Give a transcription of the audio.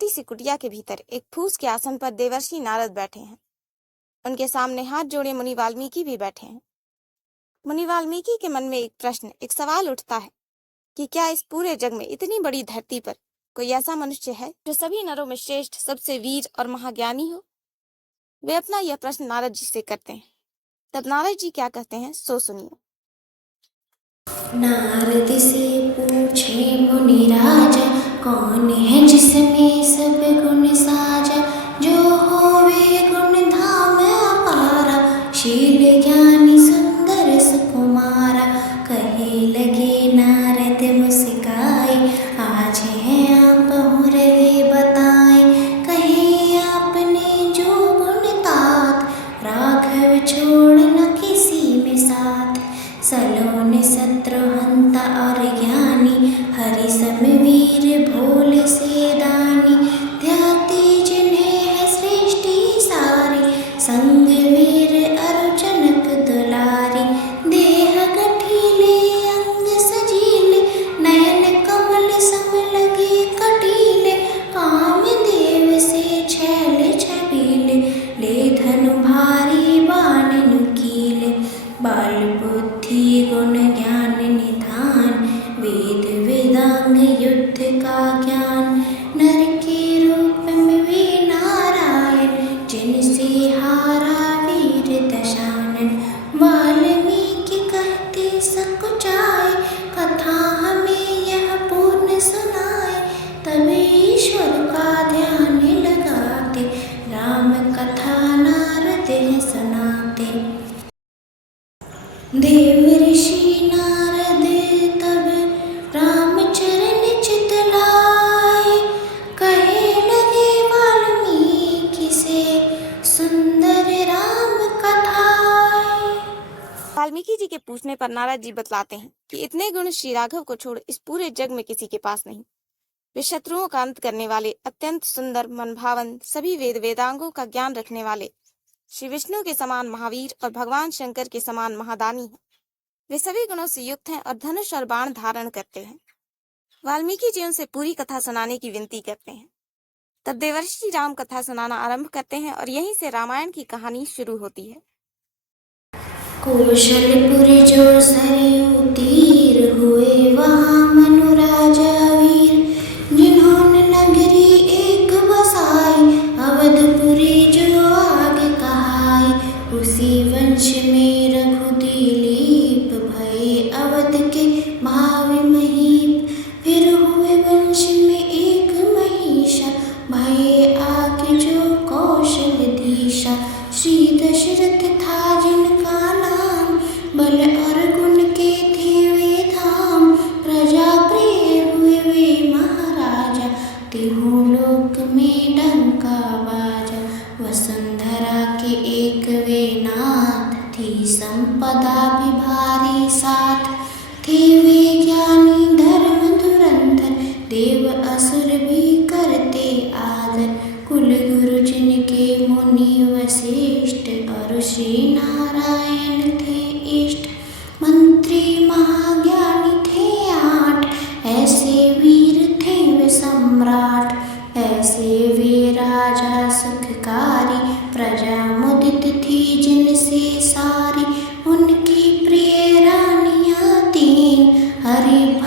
छोटी सी कुटिया के भीतर एक फूस के आसन पर देवर्षि नारद बैठे हैं। उनके सामने हाथ जोड़े मुनि वाल्मीकि भी बैठे हैं। मुनि वाल्मीकि के मन में एक प्रश्न, एक सवाल उठता है कि क्या इस पूरे जग में, इतनी बड़ी धरती पर, कोई ऐसा मनुष्य है जो सभी नरों में श्रेष्ठ, सबसे वीर और महाज्ञानी हो। वे अपना यह प्रश्न नारद जी से करते हैं। तब नारद जी क्या कहते हैं, सो सुनिए। नारद से पूछे मुनिराज, कौन है जिसमें सब गुण साजा, जो होवे गुण धाम अपारा, शील ज्ञानी सुंदर सुकुमारा। कहे लगे नारद मुस्काए, आज है आप रहे बताए। कहे आपने जो गुण तात, राघव छोड़ न किसी में साथ। सलोन शत्रुहंता और ज्ञानी, हरि सम वीर भोले से दानी। ध्याते जिन्हें है सृष्टि सारी, संग वीर अर्जुनक दुलारी। देह गठीले अंग सजीले, नयन कमल सम लगे कटीले। काम देव से छैल छबीले, ले धनु भारी बाण नुकीले। बाल बुद्धि गुण ज्ञान निधान, वेद वेदांग युद्ध का ज्ञान। नर के रूप में वे नारायण, जिनसे हारा वीर दशानन। वाल्मीकि कहते सकुचाए, कथा हमें यह पूर्ण सुनाए। तब ईश्वर का ध्यान लगाते, राम कथा नारद सुनाते। देव ऋषि नारद तब राम चरण चित लाए। कहे लगे वाल्मीकि से, सुंदर राम कथाएं। वाल्मीकि जी के पूछने पर नारद जी बतलाते हैं कि इतने गुण श्री राघव को छोड़ इस पूरे जग में किसी के पास नहीं। वे शत्रुओं का अंत करने वाले, अत्यंत सुंदर, मनभावन, सभी वेद वेदांगों का ज्ञान रखने वाले, श्री विष्णु के समान महावीर और भगवान शंकर के समान महादानी हैं। वे सभी गुणों से युक्त हैं और धनुष और बाण धारण करते हैं। वाल्मीकि जी उनसे पूरी कथा सुनाने की विनती करते हैं। तब देवर्षि राम कथा सुनाना आरंभ करते हैं और यहीं से रामायण की कहानी शुरू होती है। कौशलपुर जो सरयू तीर, हुए वहाँ मनु राजा वीर। जिन्होंने नगरी एक बसाई, अवधपुरी जो आगे कहाई। उसी वंश में रघुदिलीप, भये अवध के भावी महीप। फिर हुए वंश में एक महिषा, भये आगे जो कौशल दीशा। श्री दशरथ था जिनका नाम, बल और गुण के थे वे धाम। प्रजा प्रिय हुए वे महाराजा, तिहु लोक में डंका बाजा। वसुंधरा के एक वे नाथ, थी संपदा भी भारी साथ। थे वे ज्ञानी धर्म धुरंधर, देव असुर भी करते आदर। कुल गुरु जिनके मुनि वशिष्ठ, और श्री नारायण थे इष्ट। मंत्री महाज्ञानी थे 8, ऐसे वीर थे वे सम्राट। ऐसे वे राजा सुखकारी, प्रजा मुदित थी जिनसे सारी। उनकी प्रिय रानियां 3, हरि